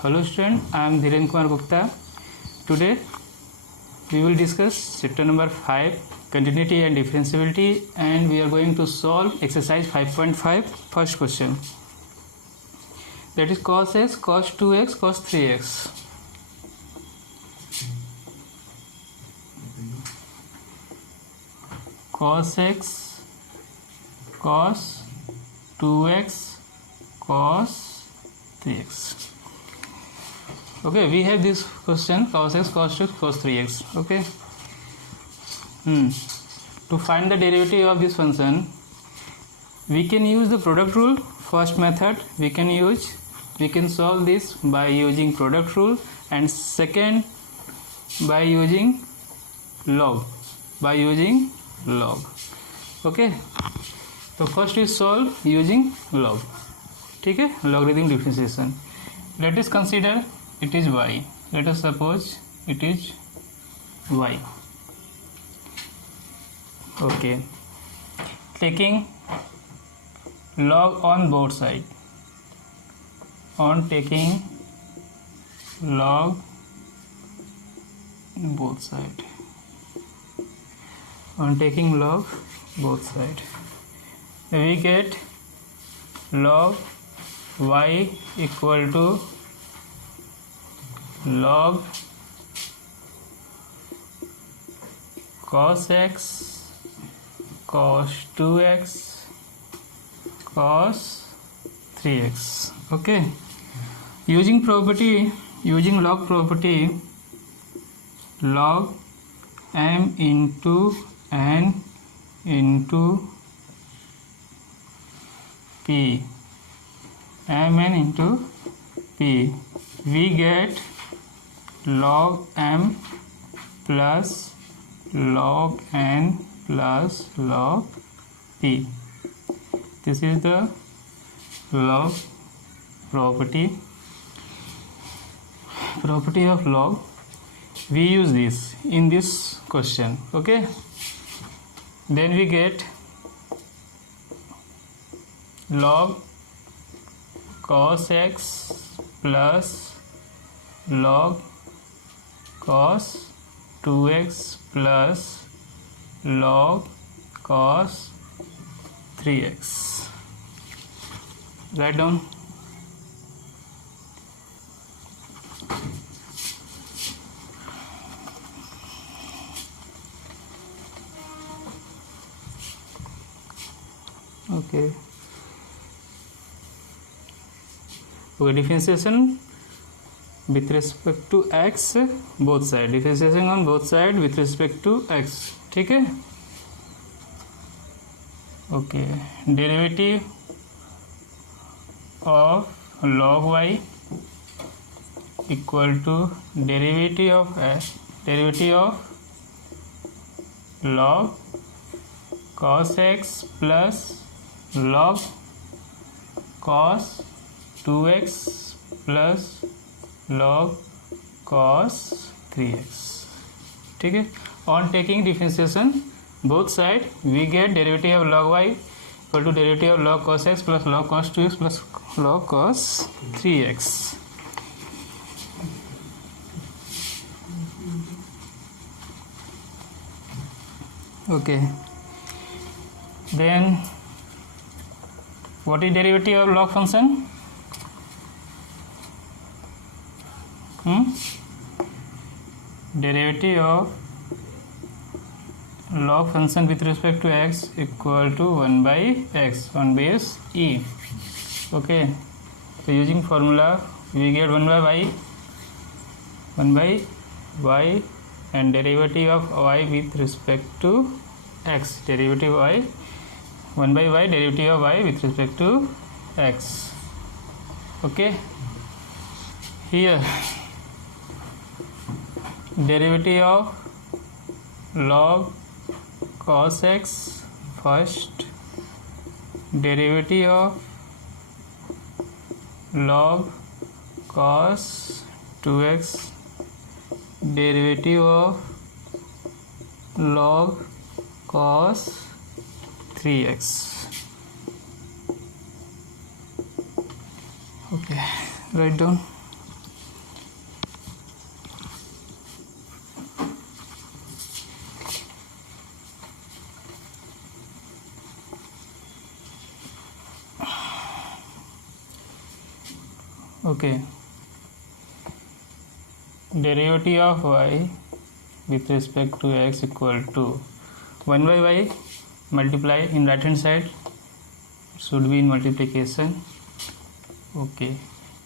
Hello student, I am Dhiren Kumar Gupta. Today we will discuss chapter number 5, continuity and differentiability, and we are going to solve exercise 5.5 first question. That is cos x, cos 2x, cos 3x. Cos x, cos 2x, cos 3x. Okay, we have this question cos x, cos 2x, cos 3x. Okay. To find the derivative of this function, we can use the product rule. First method we can solve this by using product rule, and second by using log. Okay, so first we solve using log. ठीक है, logarithm differentiation. Let us consider it is y. Let us suppose it is y. Okay, taking log on both sides. On taking log both sides. On taking log both sides, we get log y equal to log cos x, cos 2x, cos 3x. Okay, using log property, log m into n into p, mn into p, we get log m plus log n plus log p. This is the log property of log. We use this in this question. Okay, then we get log cos x plus log cos 2x plus log cos 3x. Write down. Okay. Differentiation with respect to x both side. Differentiation on both side with respect to x. ठीक है. Okay. Derivative of log y equal to derivative of log cos x plus log cos 2x plus log cos 3x. ठीक है. On taking differentiation both side, we get derivative of log y equal to derivative of log cos x plus log cos 2x plus log cos 3x. Okay, then what is derivative of log function? Derivative of log function with respect to x equal to 1 by x, 1 by s e. Okay, so using formula we get 1 by y and derivative of y with respect to x, derivative y 1 by y, derivative of y with respect to x. Okay, here derivative of log cos x first, derivative of log cos 2x, derivative of log cos 3x. Okay, write down. Okay, derivative of y with respect to x equal to 1 by y multiply in right hand side, should be in multiplication. Okay,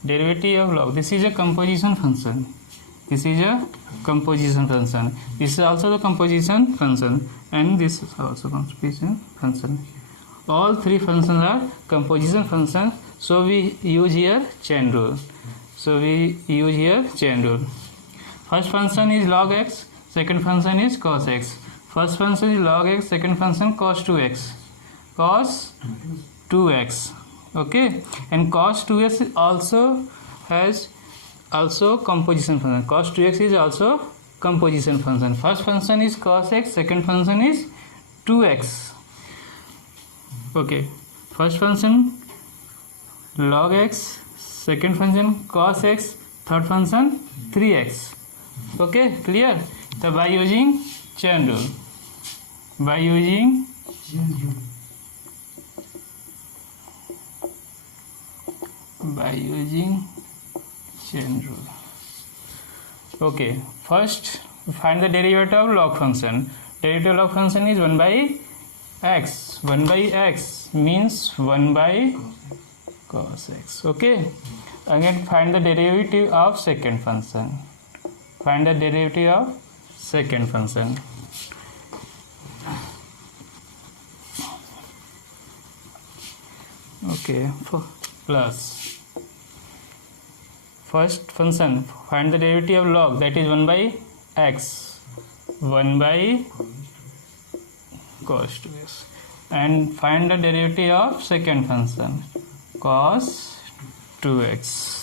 derivative of log, this is a composition function, this is a composition function, this is also the composition function, and this is also composition function. All three functions are composition functions, so we use here chain rule. First function is log x, second function is cos x. First function is log x, second function cos 2x. Okay, and cos 2x also has composition function. Cos 2x is also composition function. First function is cos x, second function is 2x. Okay, first function log x, second function cos x, third function 3x. Okay, clear? So by using chain rule, Okay, first find the derivative of log function. Derivative of log function is 1 by x. 1 by x means 1 by cos x. Okay, again find the derivative of second function. Okay, plus first function, find the derivative of log, that is 1 by x, 1 by cos 2x, and find the derivative of second function, cos 2x,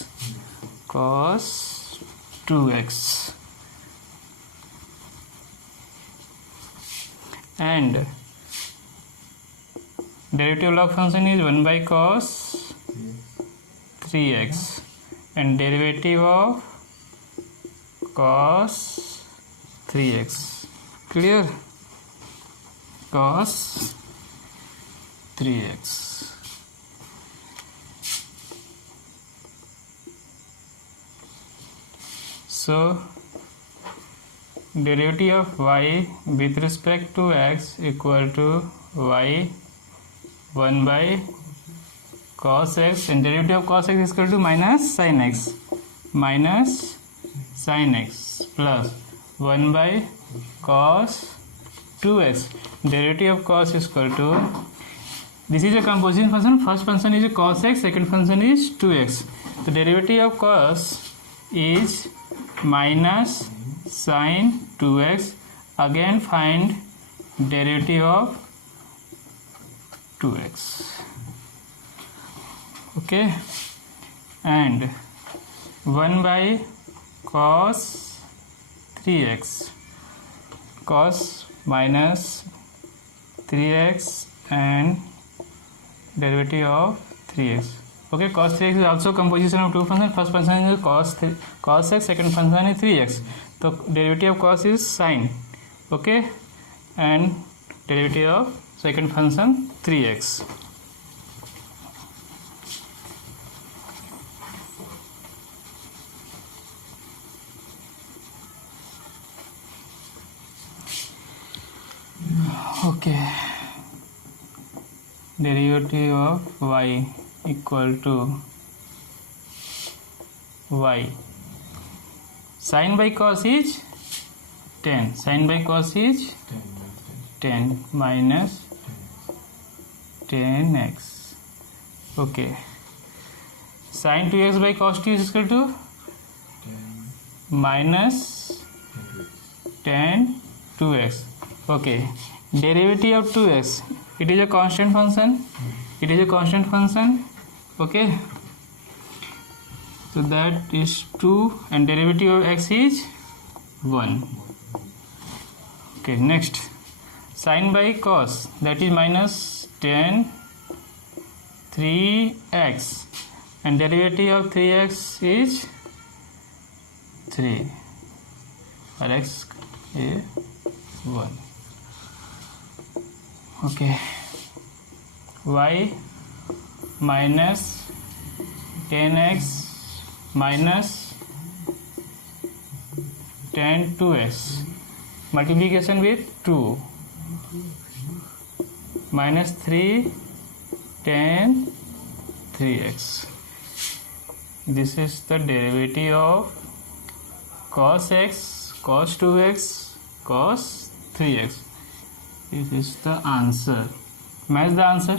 and derivative of log function is 1 by cos 3x, and derivative of cos 3x. Clear? Cos 3x. So derivative of y with respect to x equal to y 1 by cos x, and derivative of cos x is equal to minus sin x plus 1 by cos 2x. Derivative of cos is equal to, this is a composition function, first function is cos x, second function is 2x. The derivative of cos is minus sin 2x. Again find derivative of 2x. Okay, and 1 by cos 3x, cos minus 3x, and derivative of 3x. Okay, cos 3x is also composition of two functions. First function is cos x, second function is 3x. So derivative of cos is sin. Okay, and derivative of second function 3x. Okay, derivative of y equal to y, sin by cos is 10, sin by cos is 10 minus 10x. Okay, sin 2x by cos 2 is equal to minus 10 2x. Okay, derivative of 2x, it is a constant function, okay, so that is 2, and derivative of x is 1. Okay, next, sin by cos, that is minus 10 3x, and derivative of 3x is 3, or x is 1. Okay, y minus 10x minus tan 2x multiplication with 2 minus 3 tan 3x. This is the derivative of cos x, cos 2x, cos 3x. This is the answer. Match the answer.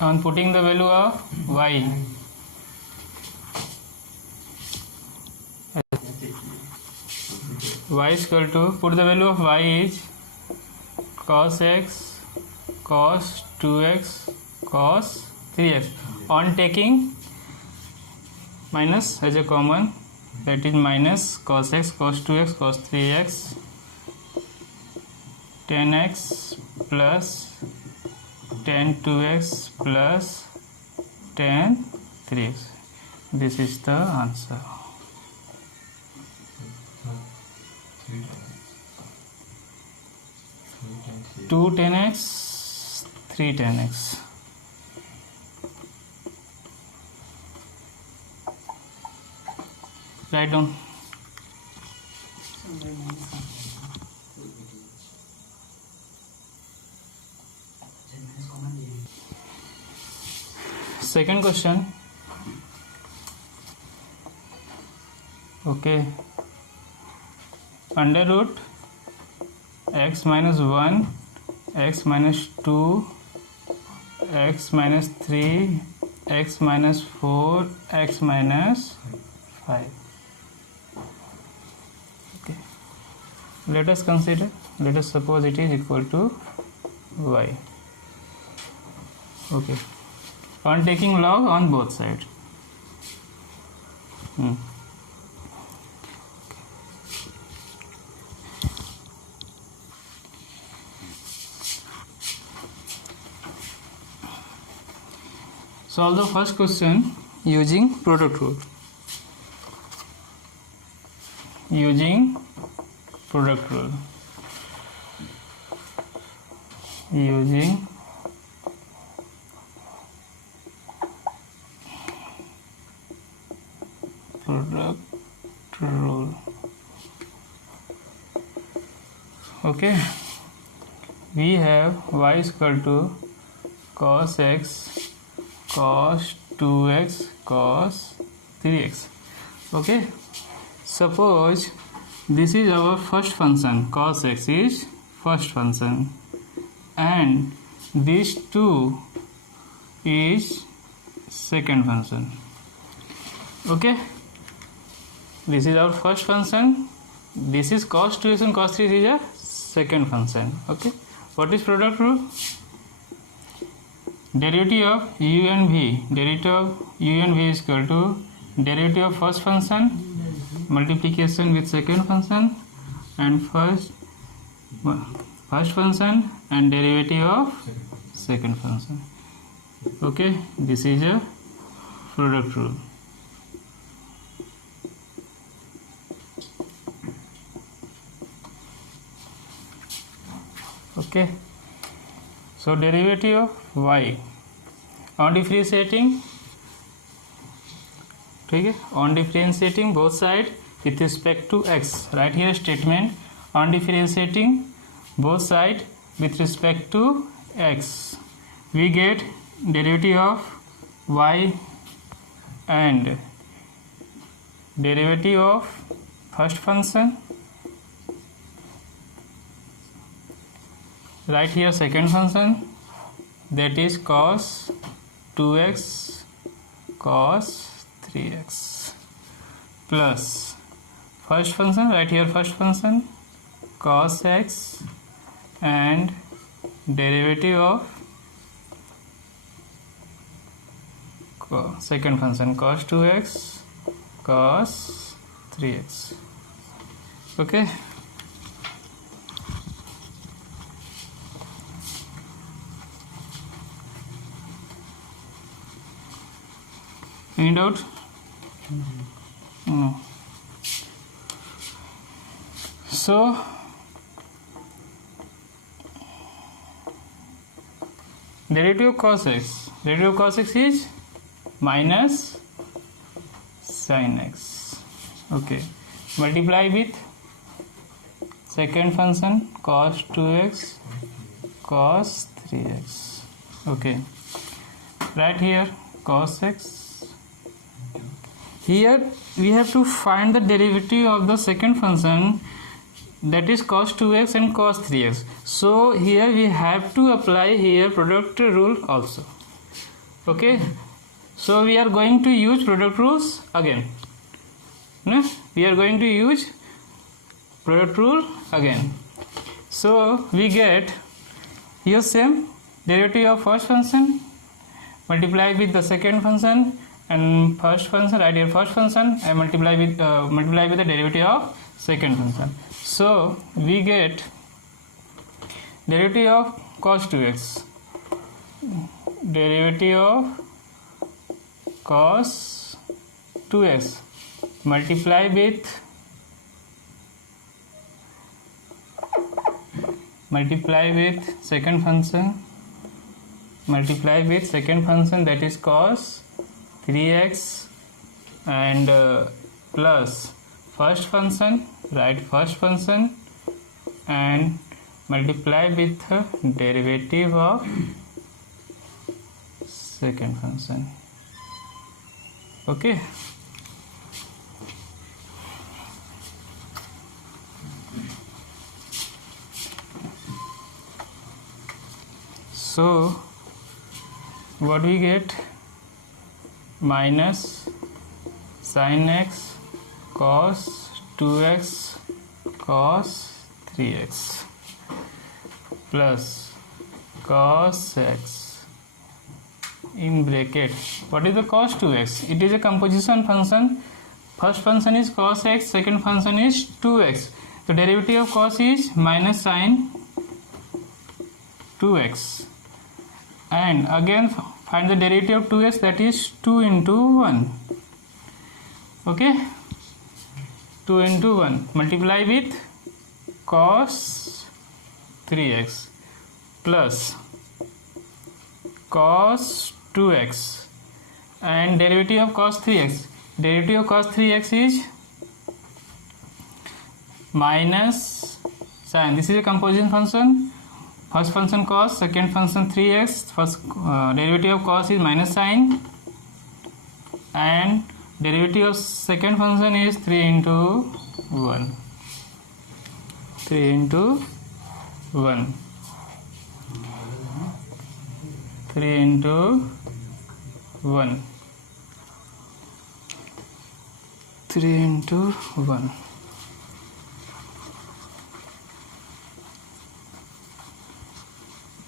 On putting the value of y, y is equal to, put the value of y is cos x, cos 2x, cos 3x. On taking minus as a common, that is minus cos x, cos 2x, cos 3x, tan x plus tan 2x plus tan 3x. This is the answer. 2 tan x, 3 tan x. Write down. Second question. Okay. Under root x minus 1, x minus 2, x minus 3, x minus 4, x minus 5. Okay. Let us consider. Let us suppose it is equal to y. Okay. On taking log on both sides. Solve the first question using product rule. Using product rule. Using product rule. Okay. We have y is equal to cos x, cos 2x, cos 3x. Okay. Suppose this is our first function, cos x is first function, and these two is second function. Okay. This is our first function. This is cos 2x and cos 3 is a second function. Okay. What is product rule? Derivative of u and v. Derivative of u and v is equal to derivative of first function multiplication with second function and first function and derivative of second function. Okay. This is a product rule. Okay. So derivative of y on differentiating, ठीक है, on differentiating both sides with respect to x. Write here statement on differentiating both sides with respect to x. We get derivative of y and derivative of first function. Write here second function, that is cos 2x cos 3x plus first function, write here first function cos x and derivative of second function cos 2x cos 3x. Okay. Any doubt? No. So derivative of cos x. Derivative of cos x is minus sin x. Okay. Multiply with second function cos 2x cos 3x. Okay. Right here cos x. Here we have to find the derivative of the second function, that is cos 2x and cos 3x. So here we have to apply here product rule also. Okay. So we are going to use product rules again. No? We are going to use product rule again. So we get here same derivative of first function multiply with the second function, and first function, right here first function, and multiply with the derivative of second function. So we get derivative of cos 2x, derivative of cos 2x multiply with second function, that is cos 3x, and plus first function, right first function, and multiply with the derivative of second function. Okay. So what we get? Minus sin x cos 2x cos 3x plus cos x in bracket. What is the cos 2x? It is a composition function. First function is cos x, second function is 2x. The derivative of cos is minus sin 2x, and again find the derivative of 2x, that is 2 into 1. Okay, 2 into 1 multiply with cos 3x plus cos 2x, and derivative of cos 3x. Derivative of cos 3x is minus sin. This is a composition function. First function cos, second function 3x. First derivative of cos is minus sin, and derivative of second function is 3 into 1. 3 into 1. 3 into 1. 3 into 1.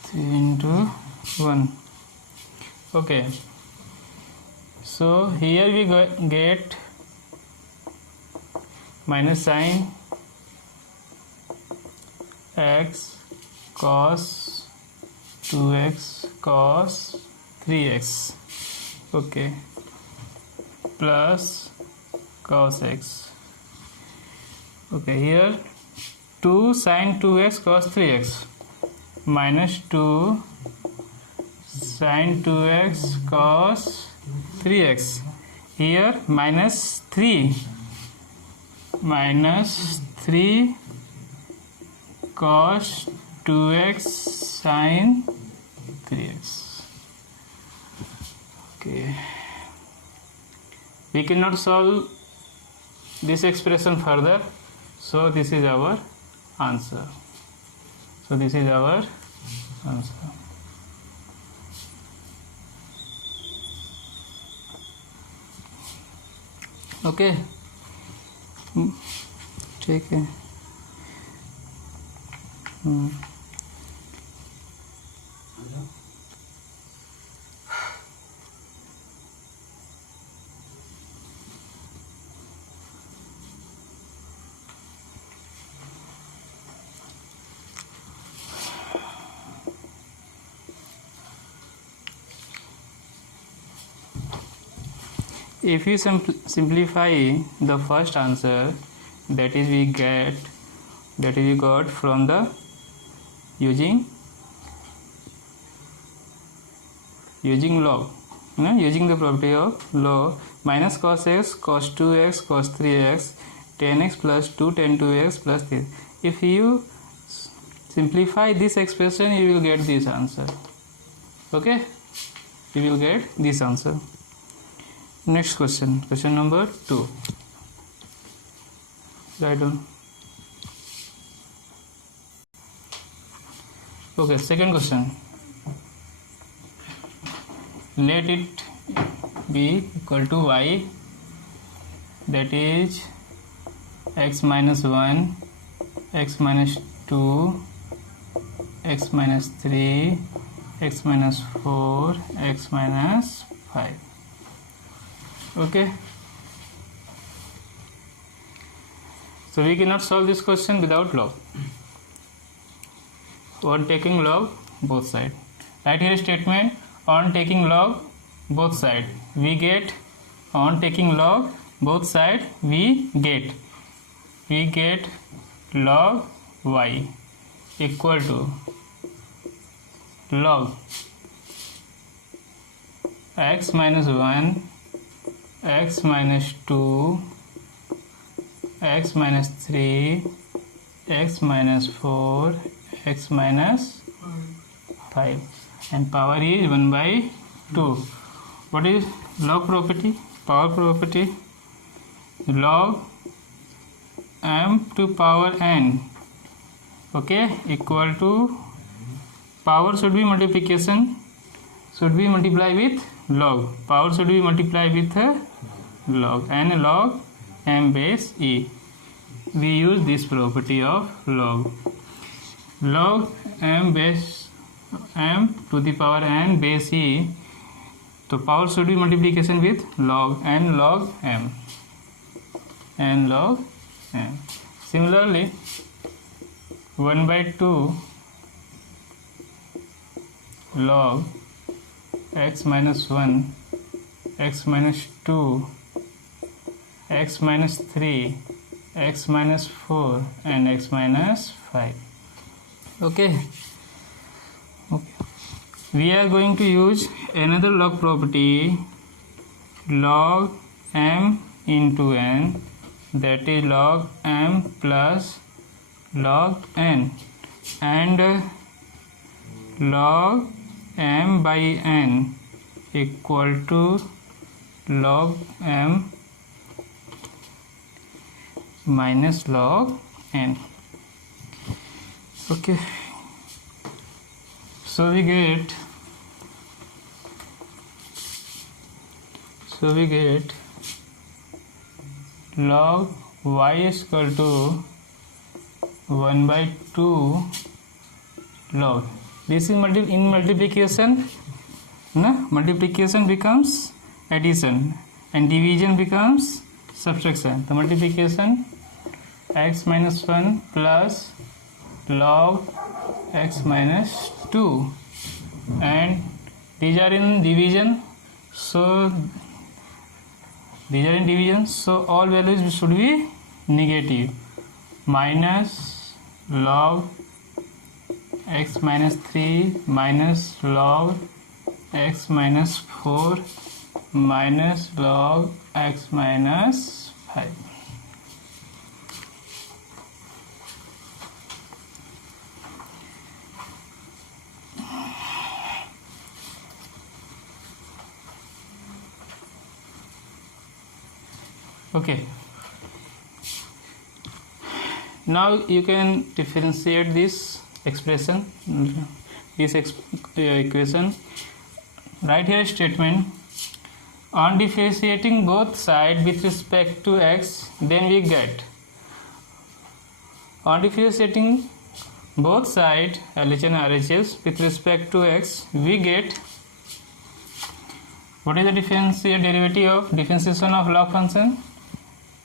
3 into 1. Okay. So here we get minus sin x cos 2x cos 3x. Okay. Plus cos x. Okay, here 2 sin 2x cos 3x minus 2 sin 2x cos 3x. Here minus 3 cos 2x sin 3x. Okay, we cannot solve this expression further, so this is our answer. Okay, ठीक है. if you simplify the first answer, that is we got from the using log, using the property of log, minus cos x, cos 2x, cos 3x, tan x plus 2 tan 2x plus 3. If you simplify this expression, you will get this answer. Okay, you will get this answer. Next question, question number 2. Write down. Okay, second question. Let it be equal to y, that is x minus 1, x minus 2, x minus 3, x minus 4, x minus 5. Okay, so we cannot solve this question without log, on taking log both sides. Write here statement, on taking log both sides we get, on taking log both sides we get log y equal to log x minus 1, x minus 2, x minus 3, x minus 4, x minus 5, and power is 1 by 2. What is log property? Power property, log m to power n, okay, equal to, power should be multiplication, should be multiplied with log, power should be multiplied with log, and log m base e. We use this property of log m base m to the power n base e. So power should be multiplication with log and log m and log m. Similarly, 1 by 2 log x minus 1, x minus 2, x minus 3, x minus 4, and x minus 5. Okay. We are going to use another log property, log m into n, that is log m plus log n, and log m by n equal to log m minus log n. Okay, so we get log y is equal to 1 by 2 log. This is in multiplication, multiplication becomes addition and division becomes subtraction. The multiplication x minus 1 plus log x minus 2, and these are in division, so all values should be negative. Minus log x minus 3 minus log x minus 4 minus log x minus 5. Okay, now you can differentiate this expression, this equation. Write here statement, on differentiating both sides with respect to x, then we get, on differentiating both sides LHS and RHS with respect to x, we get, what is the differentiation of log function?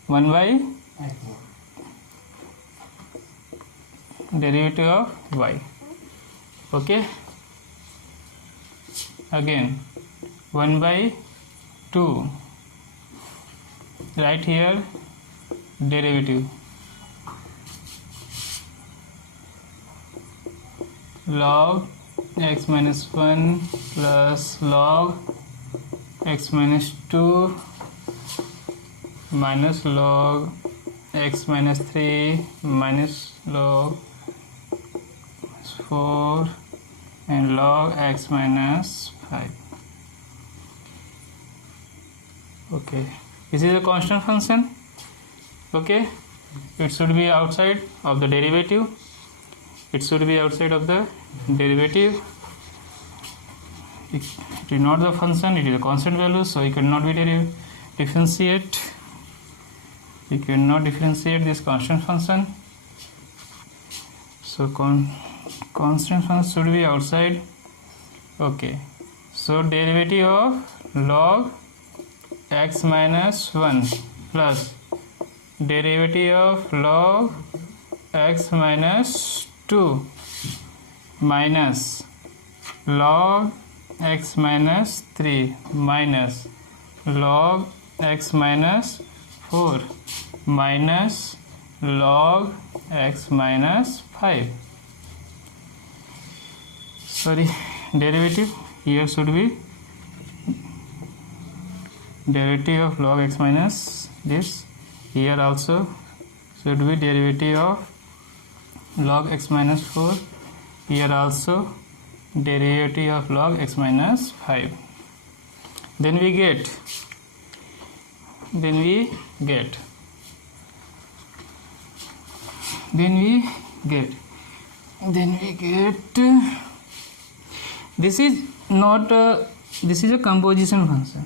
1 by derivative of y. Okay, again 1 by 2 write here derivative. Log x minus 1 plus log x minus 2 minus log x minus 3 minus log 4 and log x minus 5. Okay, this is a constant function. Okay, it should be outside of the derivative. It should be outside of the derivative. It is not the function, it is a constant value, so it cannot be differentiate. You cannot differentiate this constant function. So constant function should be outside. Okay, so derivative of log x minus 1 plus derivative of log x minus 2 minus log x minus 3 minus log x minus 4 minus log x minus 5. Sorry, derivative here should be derivative of log x minus this. Here also should be derivative of log x minus 4. Here also derivative of log x minus 5. Then we get this is not this is a composition function.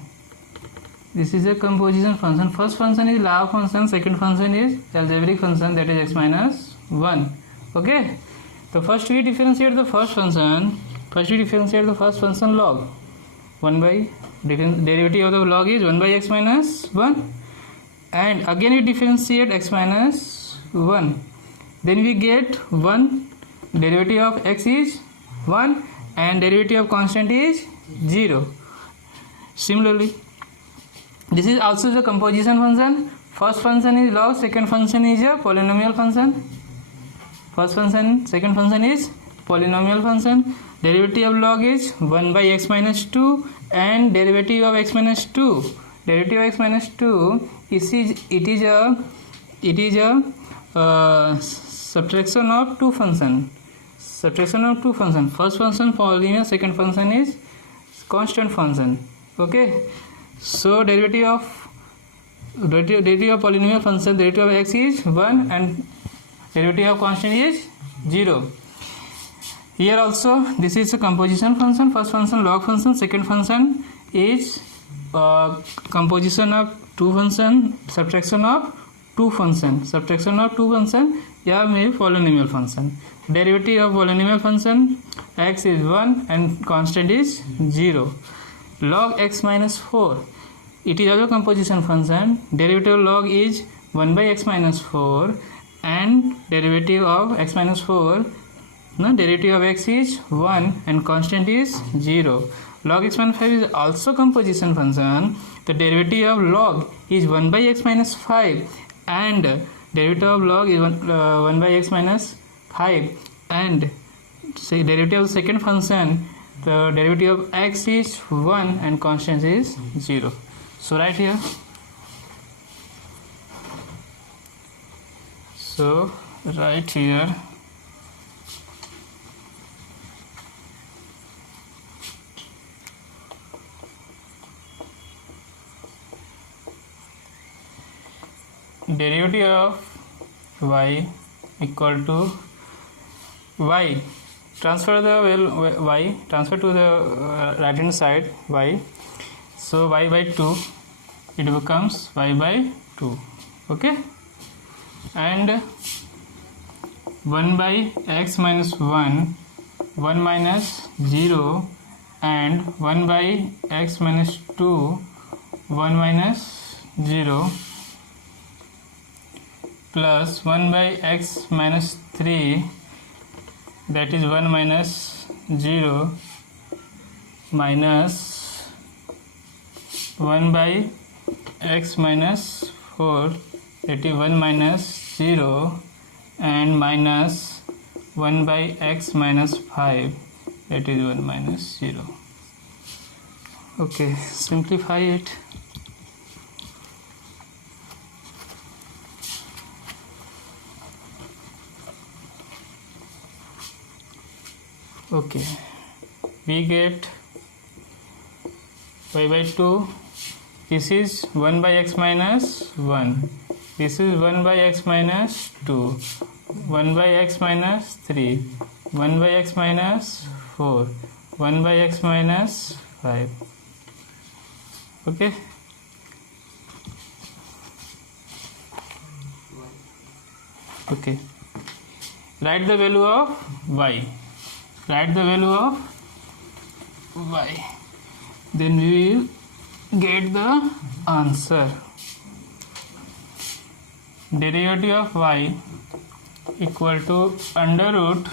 This is a composition function. First function is log function, second function is algebraic function, that is x minus 1. Okay, so first we differentiate the first function. Log 1 by derivative of the log is 1 by x minus 1, and again we differentiate x minus 1. Then we get 1, derivative of x is 1 and derivative of constant is 0. Similarly, this is also the composition function. First function is log, second function is a polynomial function. Second function is polynomial function. Derivative of log is 1 by x minus 2 and derivative of x minus 2. Derivative of x minus 2 it is a subtraction of two function. First function polynomial, second function is constant function. Okay, so derivative of polynomial function, derivative of x is 1 and derivative of constant is 0. Here also this is a composition function. First function log function, second function is composition of two function, subtraction of two function, या maybe polynomial function. Derivative of polynomial function, x is 1 and constant is 0. Log x minus 4, it is also composition function. Derivative of log is 1 by x minus 4 and derivative of x minus 4, derivative of x is 1 and constant is 0. Log x minus 5 is also composition function. The derivative of log is 1 by x minus 5 and derivative of log is 1 by x minus 5 and say derivative of second function, the derivative of x is 1 and constant is 0. So right here, derivative of y equal to y, transfer the y, transfer to the right hand side y, so y by 2, it becomes y by 2. Okay, and 1 by x minus 1, 1 minus 0 and 1 by x minus 2, 1 minus 0 plus 1 by x minus 3, that is 1 minus 0 minus 1 by x minus 4, that is 1 minus 0, and minus 1 by x minus 5, that is 1 minus 0. Okay, simplify it. Okay, we get y by 2. This is 1 by x minus 1. This is 1 by x minus 2. 1 by x minus 3. 1 by x minus 4. 1 by x minus 5. Okay. Okay. Write the value of y. Write the value of y. Then we will get the answer. Derivative of y equal to under root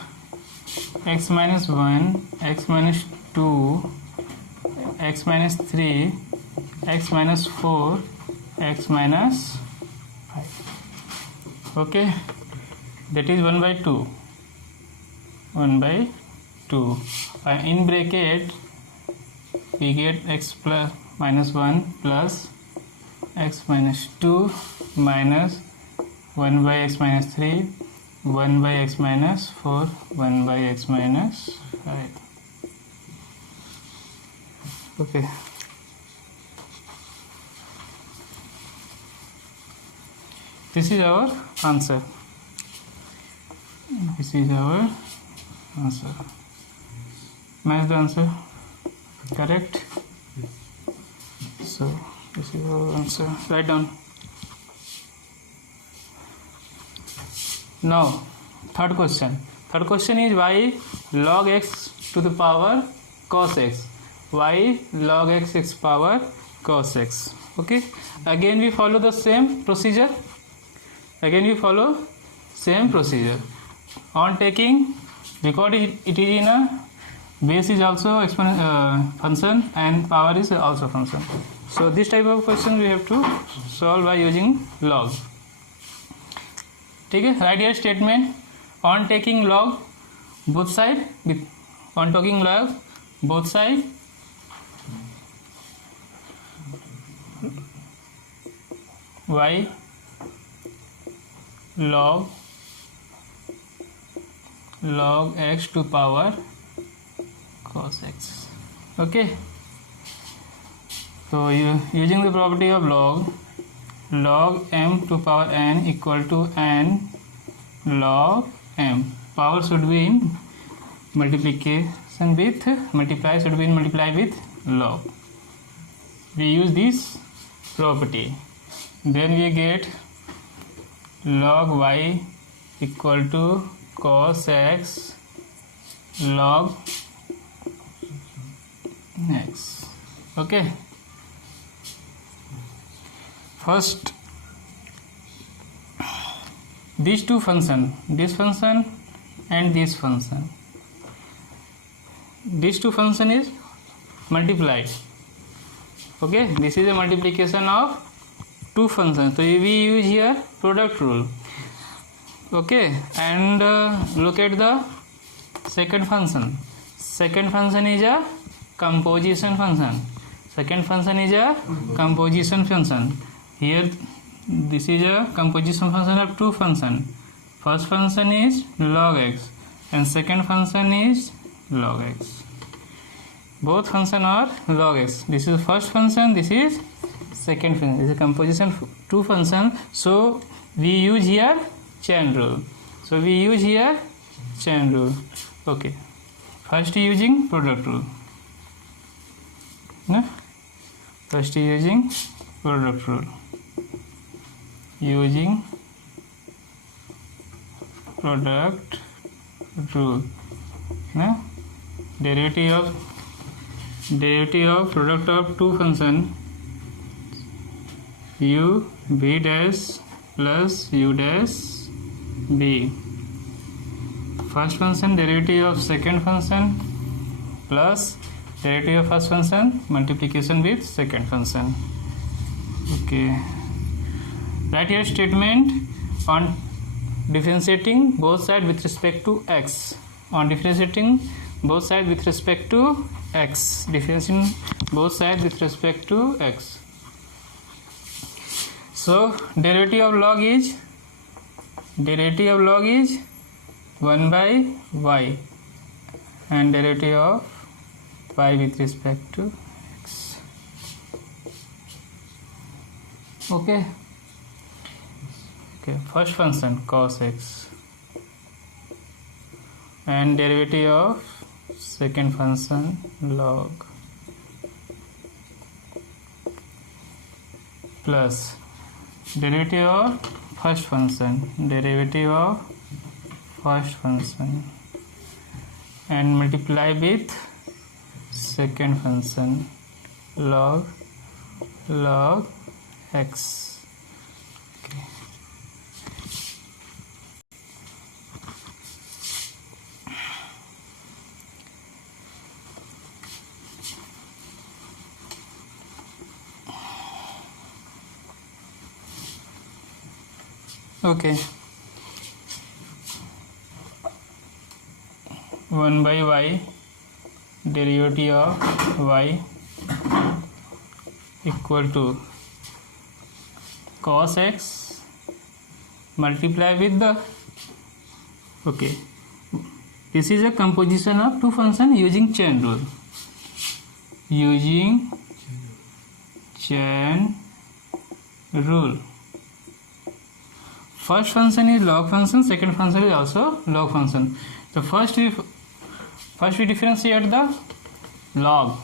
x minus 1, x minus 2, x minus 3, x minus 4, x minus 5. Okay, that is 1 by 2. 1 by 2. In bracket we get x plus minus 1 plus x minus 2 minus 1 by x minus 3, 1 by x minus 4, 1 by x minus 5. Okay. This is our answer. This is our answer. Match the answer. Correct? So, this is our answer. Write down. Now, third question. Third question is y log x to the power cos x. Y log x power cos x. Okay. Again we follow the same procedure. On taking, because it is in a base is also function and power is also function. So this type of question we have to solve by using log. ठीक है, write here statement on taking log both side, on taking log both side, y log x to power cos x. Okay, so using the property of log m to power n equal to n log m. Power should be in multiplication with multiply, should be in multiply with log. We use this property. Then we get log y equal to cos x log x. Okay. First, these two functions, this function and this function, these two function is multiplied. Okay, this is a multiplication of two functions. So we use here product rule. Okay, and look at the second function. Second function is a composition function. Second function is a composition function. Here this is a composition function of two functions. First function is log x and second function is log x. Both functions are log x. This is first function, this is second function. This is a composition two function. So we use here chain rule. Okay. First using product rule. No? First using product rule. Using product rule. No? Derivative of product of two function u b dash plus u dash b. First function derivative of second function plus derivative of first function multiplication with second function. Okay. Write your statement on differentiating both sides with respect to x. On differentiating both sides with respect to x. Differentiating both sides with respect to x. So derivative of log is 1 by y, and derivative of y with respect to x. Okay. First function cos x, and derivative of second function log, plus derivative of first function, and multiply with second function log x. Okay. 1 by y, derivative of y equal to cos x multiply with the, okay, this is a composition of two functions using chain rule. First function is log function, second function is also log function. So first we differentiate the log,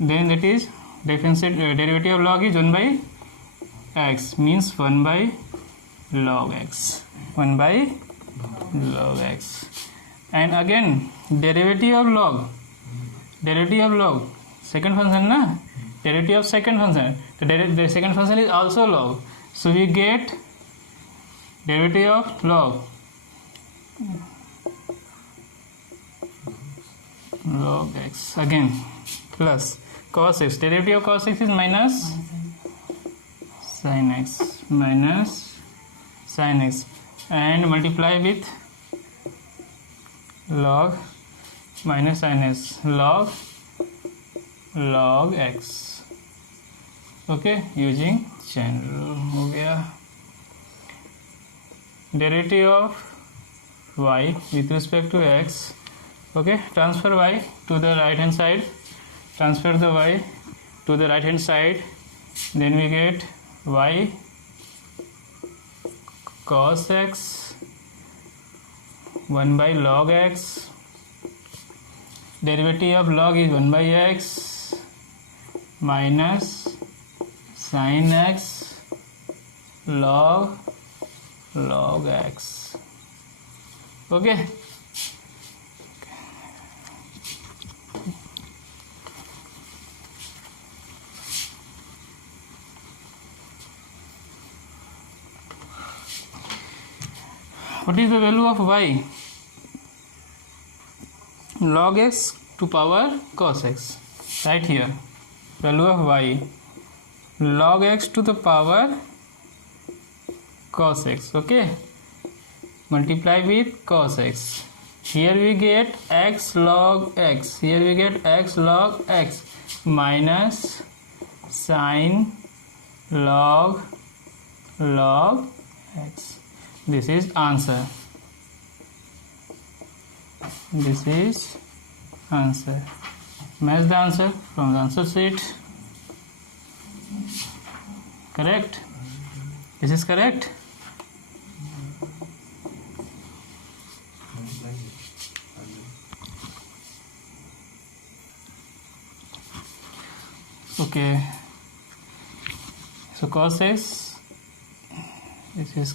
then that is derivative of log is 1 by x, means 1 by log x, and again derivative of log, second function na, derivative of second function, the second function is also log, so we get derivative of log x again, plus cos x, derivative of cos x is minus sin x, and multiply with log minus sin x, log x. Okay, using chain rule हो गया. Derivative of y with respect to x. Okay, transfer y to the right hand side, then we get y cos x 1 by log x, derivative of log is 1 by x minus sin x log x. Okay. What is the value of y? Log x to power cos x. Right here, value of y, log x to the power cos x. Okay, multiply with cos x. Here we get x log x, minus sin log x. This is answer. Match the answer from the answer sheet. Correct? This is correct? Okay. So cos x, this is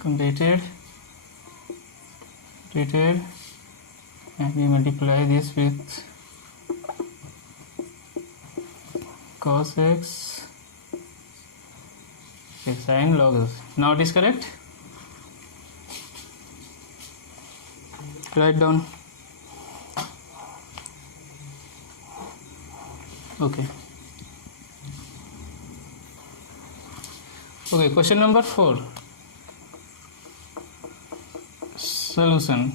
completed, and we multiply this with cos x, sin log x. Now it is correct. Write down. Okay. Okay, question number 4. Solution.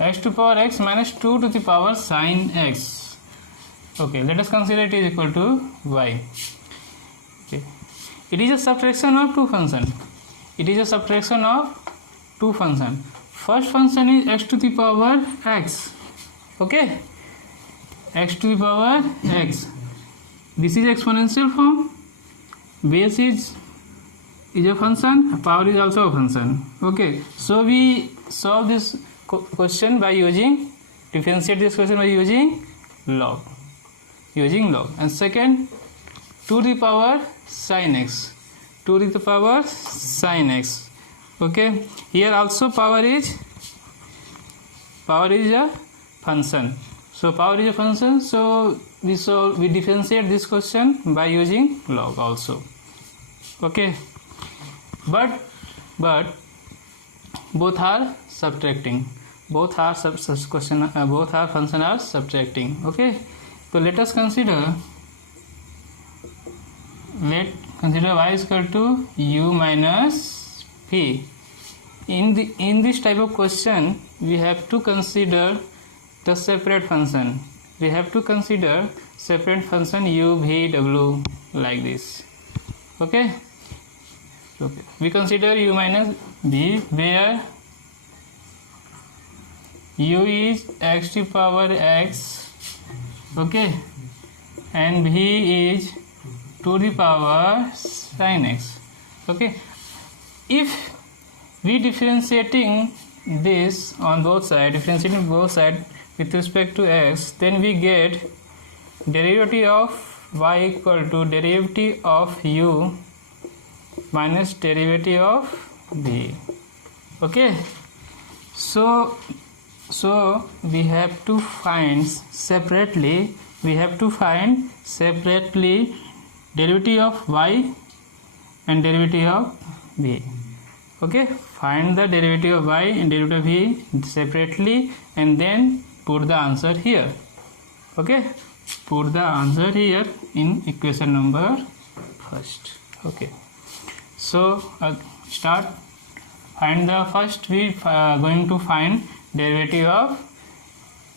X to power x minus 2 to the power sine x. Okay, let us consider it is equal to y. Okay, it is a subtraction of two functions. It is a subtraction of two functions. First function is x to the power x. Okay, x to the power x. This is exponential form. Base is a function, power is also a function. Okay, so we solve this question by differentiate this question by using log. And second, 2 to the power sin x. 2 to the power sin x. Okay, here also power is a function. So power is a function, so we differentiate this question by using log also. Okay, but both are subtracting. Both are function are subtracting. Okay, so let us consider y is equal to u minus p. In this type of question, we have to consider the separate function. We have to consider separate function u, v, w like this. Okay. We consider u minus v, where u is x to power x. Okay, and v is 2 to the power sin x. Okay, if we differentiating this on both sides, with respect to x, then we get derivative of y equal to derivative of u minus derivative of v. Okay, so we have to find separately derivative of y and derivative of v. Okay, find the derivative of y and derivative of v separately and then put the answer here. Okay, put the answer here in equation number first. Okay, so start. Find the first, we going to find derivative of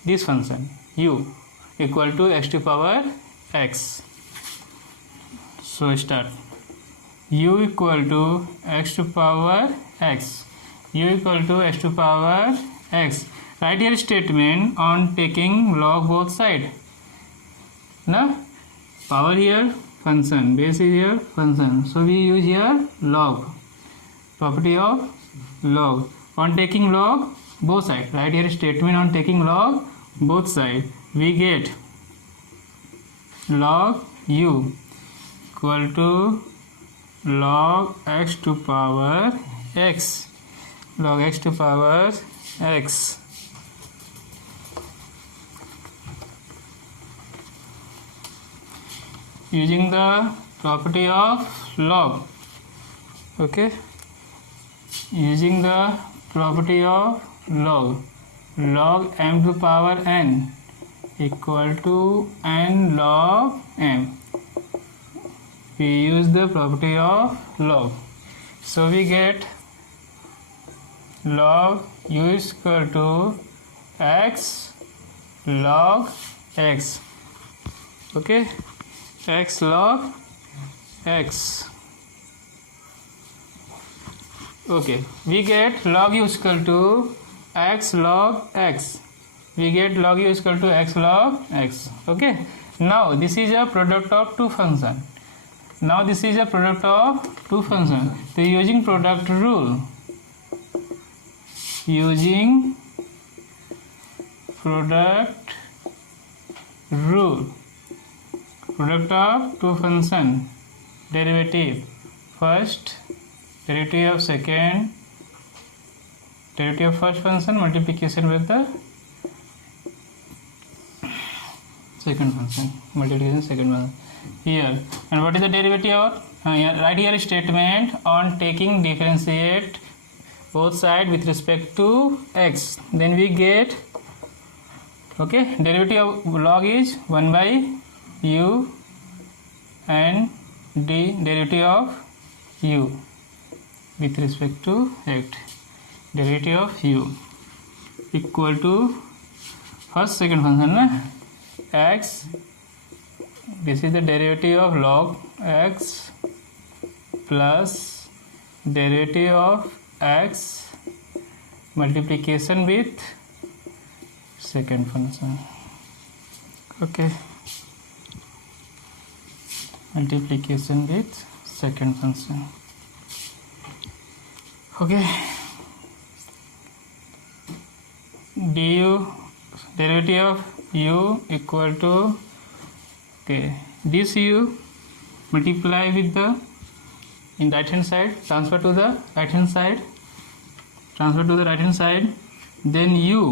this function u equal to x to power x. So start. U equal to x to power x. U equal to x to power x. Write your statement on taking log both sides. Now power here function, base is here function, so we use here log, property of log. On taking log both sides, write here statement on taking log both sides, we get log u equal to log x to power x. Log x to power x. Using the property of log. Okay, using the property of log m to power n equal to n log m. We use the property of log, so we get log u is equal to x log x. Okay, x log x. Okay, we get log u is equal to x log x. We get log u is equal to x log x. Okay, now this is a product of two functions. So using product rule, product of two function, derivative first, derivative of second, derivative of first function, multiplication with the second function, multiplication second function here. And what is the derivative of? Write here statement on taking differentiate both sides with respect to x, then we get, okay, derivative of log is 1 by u and derivative of u with respect to x, derivative of u equal to first second function na x, this is the derivative of log x plus derivative of x multiplication with second function. Okay, multiplication with second function. Okay, du derivative of u equal to, okay, this u multiply with the in right hand side, transfer to the right hand side, then u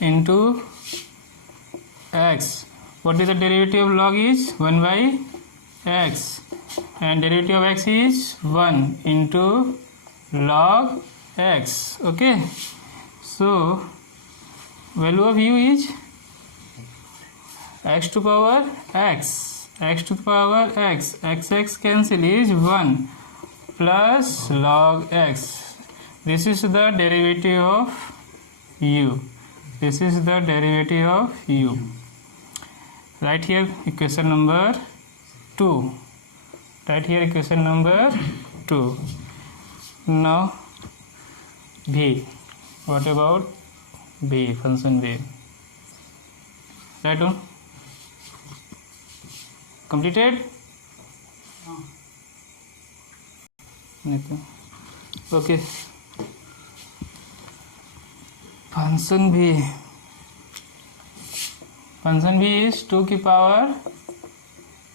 into x. What is the derivative of log is 1 by x, and derivative of x is 1 into log x. Okay, so value of u is x to power x, to the power x, x cancel is 1 plus log x. This is the derivative of u. This is the derivative of u. Right here equation number 2. Right here equation number 2. Now v. What about v? Function v. Right on. Completed. Okay. Function v. Function v is 2 की power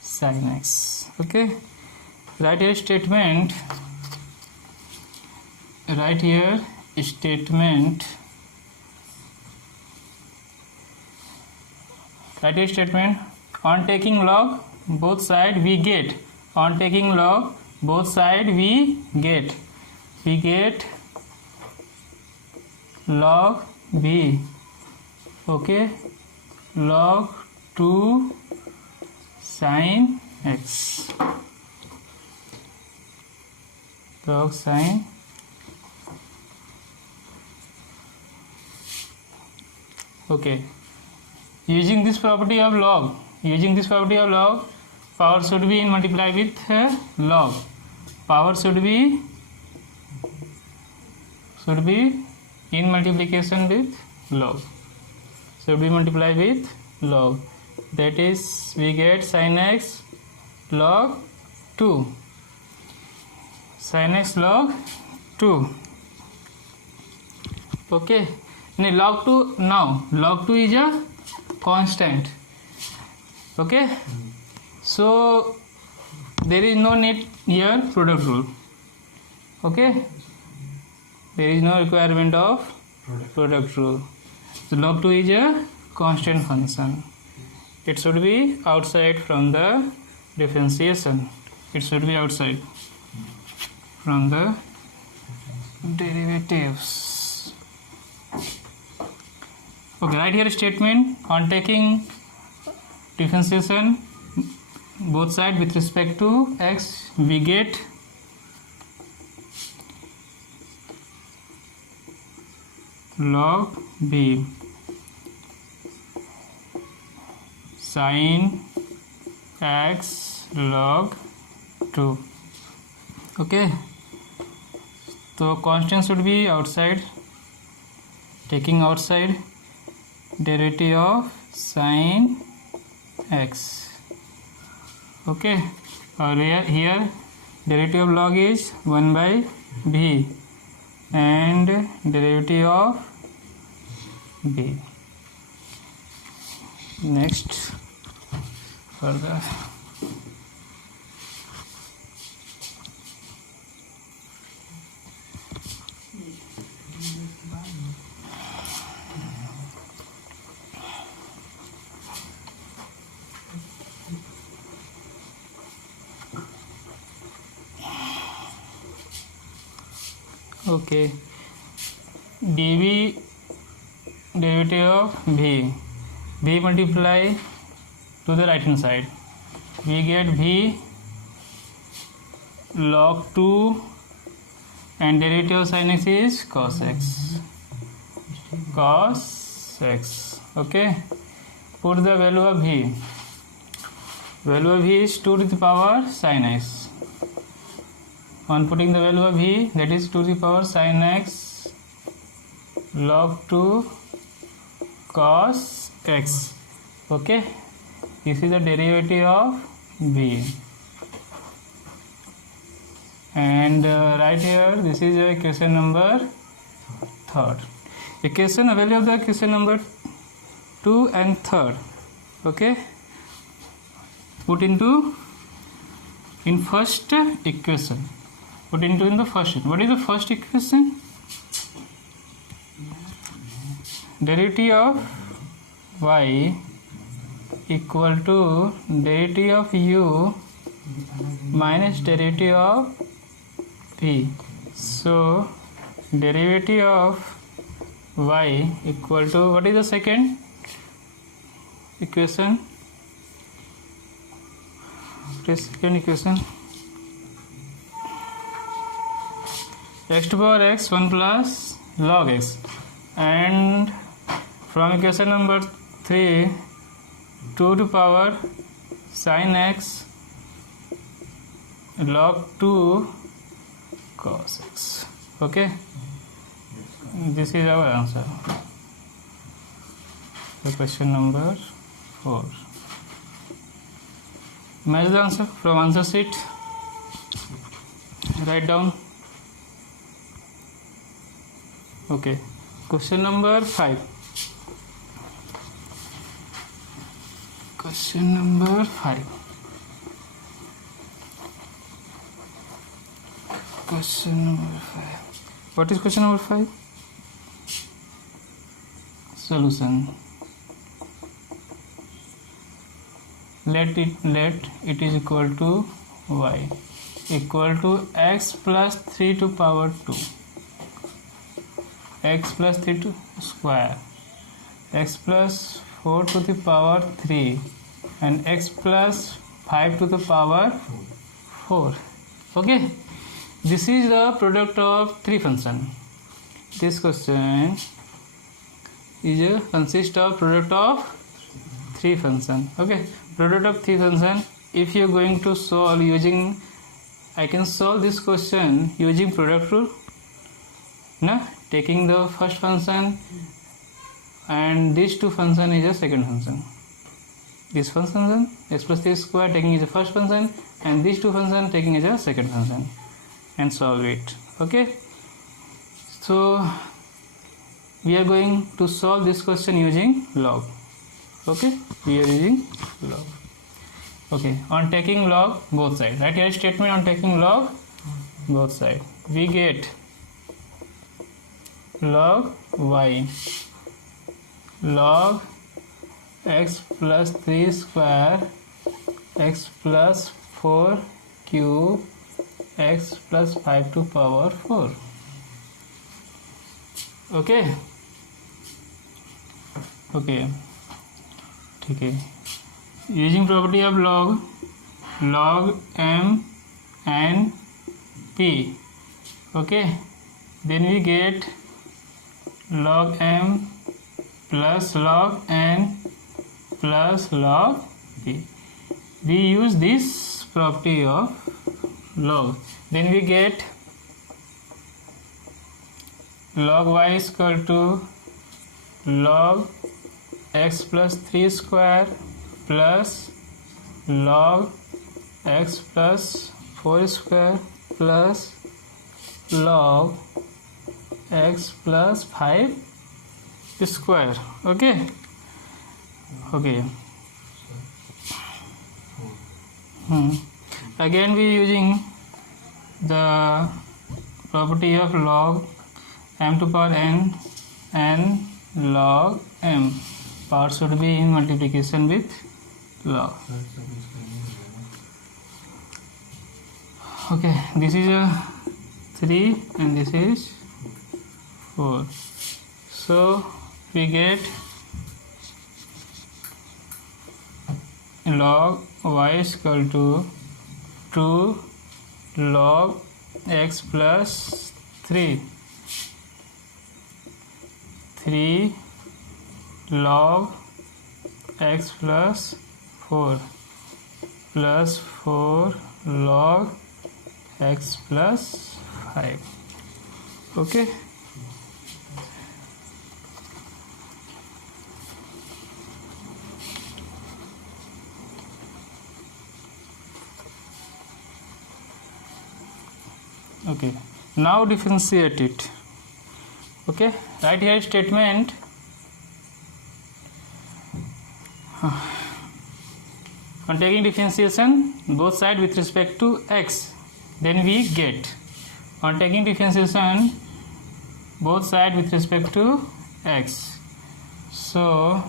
sin x. Okay. Write here statement. Write here statement. Write here statement. On taking log both side we get. On taking log both side we get. We get log v. Okay, log 2 sin x, log sin. Okay, using this property of log, power should be in multiply with log. Power should be in multiplication with log, should be multiplied with log. That is, we get sin x log 2, sin x log 2. Okay, log 2. Now log 2 is a constant. Okay, so there is no need here product rule. Okay, there is no requirement of product rule. So log 2 is a constant function. It should be outside from the differentiation. It should be outside from the derivatives. Okay, right here statement. On taking differentiation both sides with respect to x, we get log b sin x log 2. Okay, so constant should be outside. Taking outside, derivative of sin x. Okay, or here derivative of log is 1 by b and derivative of b. Next, further. Okay, dv derivative of v multiply to the right hand side, we get v log 2 and derivative of sin x is cos x. Cos x. Okay. Put the value of v. Value of v is 2 to the power sin x. On putting the value of v, that is 2 to the power sin x log 2 cos x. Okay. This is the derivative of v. And right here, this is equation number 3rd. Equation, value of the equation number 2 and 3rd. Okay. Put into in first equation. Put into in the first. What is the first equation? Derivative of y equal to derivative of u minus derivative of v. So derivative of y equal to, what is the second equation? Second equation, x to power x 1 plus log x, and from equation number 3, 2 to power sin x log 2 cos x. Okay, this is our answer. The question number 4. Match the answer from answer sheet. Write down. Okay. Question number 5. Question number 5. Question number 5. What is question number 5? Solution. Let it is equal to y equal to x plus 3 to power 2, x plus 3 to square, x plus 4 to the power 3, and x plus 5 to the power 4. Okay, this is the product of 3 function. This question is consist of product of 3 function. Okay, product of 3 function. If you are going to solve using, I can solve this question using product rule. No, taking the first function and these 2 function is a second function. This function x plus 3 square taking is a first function, and these 2 function taking is a second function, and solve it. Okay, so we are going to solve this question using log. Okay, we are using log. Okay, on taking log both sides. Write here statement on taking log both sides. We get log y log x plus 3 square x plus 4 cube x plus 5 to power 4. Okay. Okay. Okay. Using property of log m and p. Okay, then we get log m plus log n plus log p. We use this property of log, then we get log y is equal to log x plus 3 square plus log x plus 4 square plus log x plus 5 square. Okay. Okay. Again we using the property of log m to power n and log m. Power should be in multiplication with log. Okay, this is a 3 and this is 4. So we get log y is equal to 2 log x plus 3 log x plus 4 plus 4 log x plus 5. Okay. Okay, now differentiate it. Okay, right here statement on taking differentiation both sides with respect to x, then we get on taking differentiation both sides with respect to x, so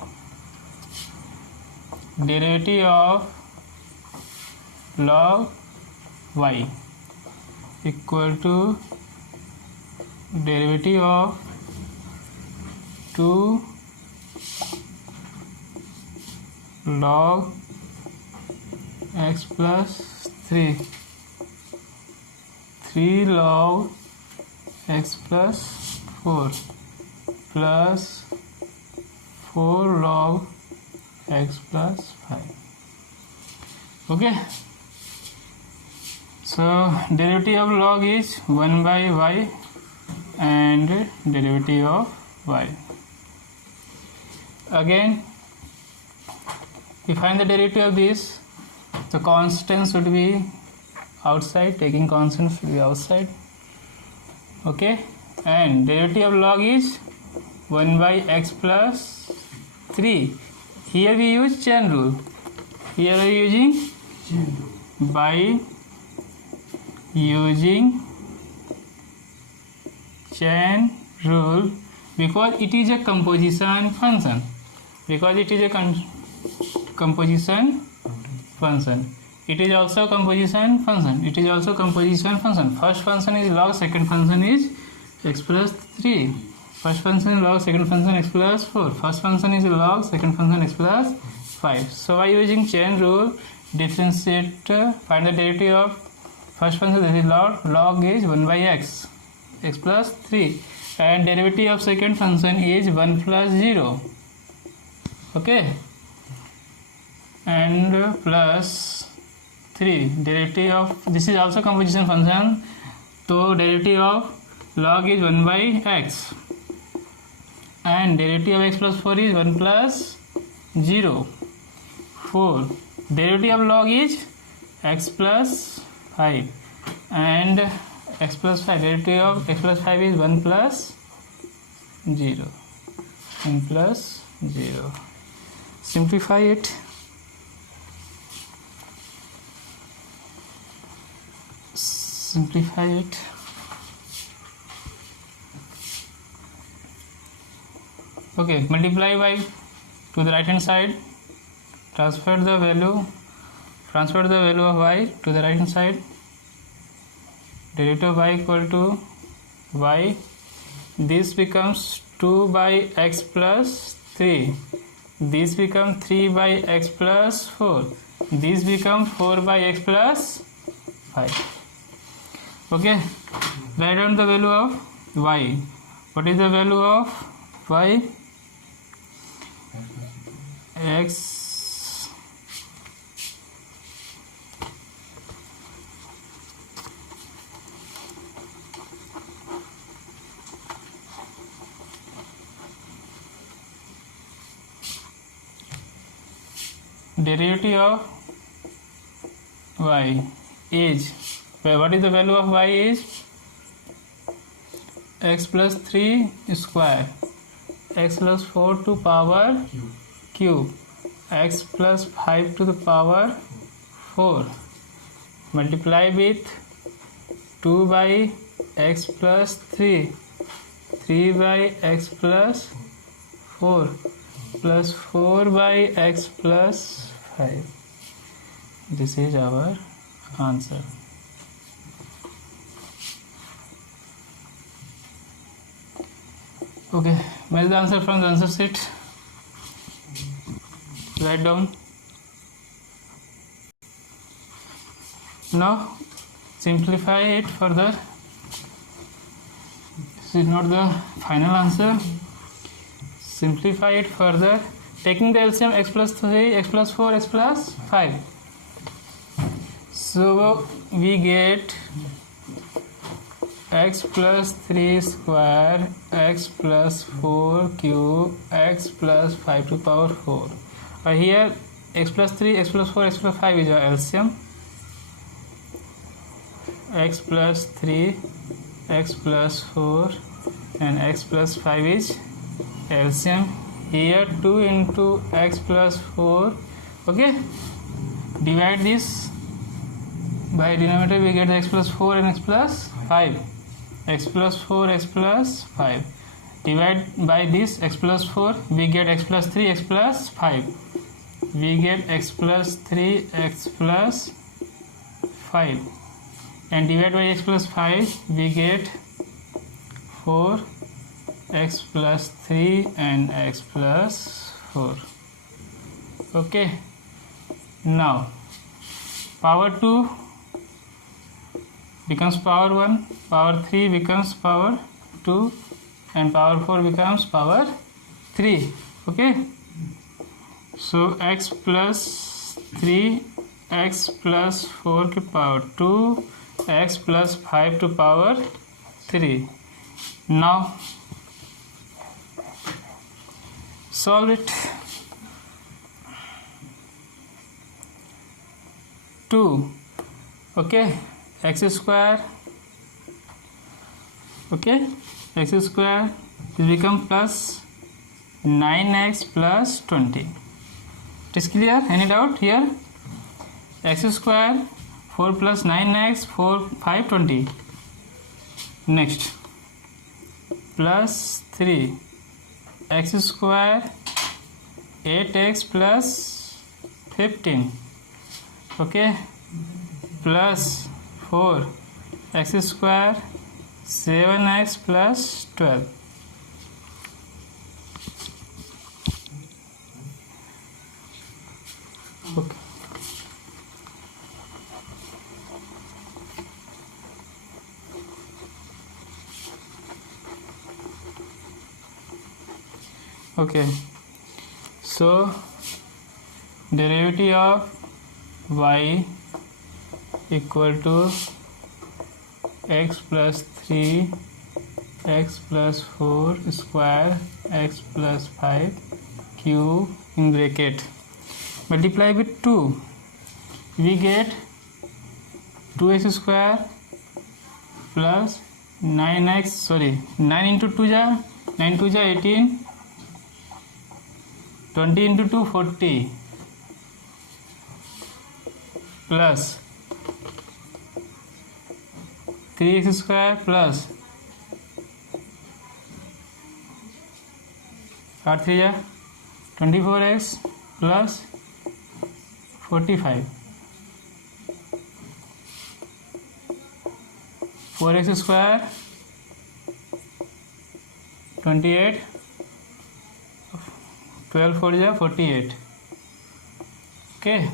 derivative of log y equal to derivative of 2 log x plus 3 log x plus 4 plus 4 log x plus 5. Okay, so derivative of log is 1 by y and derivative of y. Again, we find the derivative of this, the constant should be outside, taking constant should be outside. Okay, and derivative of log is 1 by x plus 3. Here we use chain rule. Here we are using by using chain rule because it is a composition function. Composition function. It is also composition function. First function is log, second function is x plus 3. First function is log, second function x plus 4. First function is log, second function x plus 5. So by using chain rule, differentiate, find the derivative of first function, that is log is 1 by x plus 3, and derivative of second function is 1 plus 0. Okay, and plus 3 derivative of this is also composition function, so derivative of log is 1 by x and derivative of x plus 4 is 1 plus 0. 4 derivative of log is x plus 5 and x plus 5 derivative of x plus 5 is 1 plus 0. Simplify it. Okay, multiply by to the right hand side, transfer the value of y to the right hand side. Derivative of y equal to y. This becomes 2 by x plus 3. This becomes 3 by x plus 4. This becomes 4 by x plus 5. Okay, write down the value of y. What is the value of y? X derivative of y is, what is the value of y is x plus 3 square, x plus 4 to power cube, x plus 5 to the power 4, multiply with 2 by x plus 3, 3 by x plus 4 plus 4 by x plus 5. This is our answer. Okay, where is the answer from the answer sheet? Write down. Now simplify it further. This is not the final answer. Simplify it further, taking the LCM x plus 3, x plus 4, x plus 5. So we get x plus 3 square, x plus 4 cube, x plus 5 to power 4. Here x plus 3, x plus 4, x plus 5 is our LCM. X plus 3, x plus 4 and x plus 5 is LCM. Here 2 into x plus 4. Okay, divide this by denominator, we get x plus 4 and x plus 5. X plus 4, x plus 5. Divide by this x plus 4, we get x plus 3, x plus 5. We get x plus 3, x plus 5. And divide by x plus 5, we get 4, x plus 3 and x plus 4. Okay, now power 2 becomes power 1, power 3 becomes power 2 and power 4 becomes power 3. Okay, so x plus 3, x plus 4 to power 2, x plus 5 to power 3. Now solve it. 2, okay, x square, okay, x square will become plus 9x plus 20. It is clear? Any doubt here? X square, 4 plus 9x, 4, 5, 20. Next, plus 3, x square, 8x plus 15. Okay, plus 4, x square, 7x plus 12. Okay. Okay, so derivative of y equal to x plus 3, x plus 4 square, x plus 5 cube in bracket, multiply with 2, we get 2x square plus 9x, sorry, 9 into 2 ja, 9 2 ja 18, 20 into 2 40 plus 3x square plus 3 ja 24x plus 45, 4x square 28, 12 4 ja 48. Okay,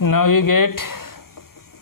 now you get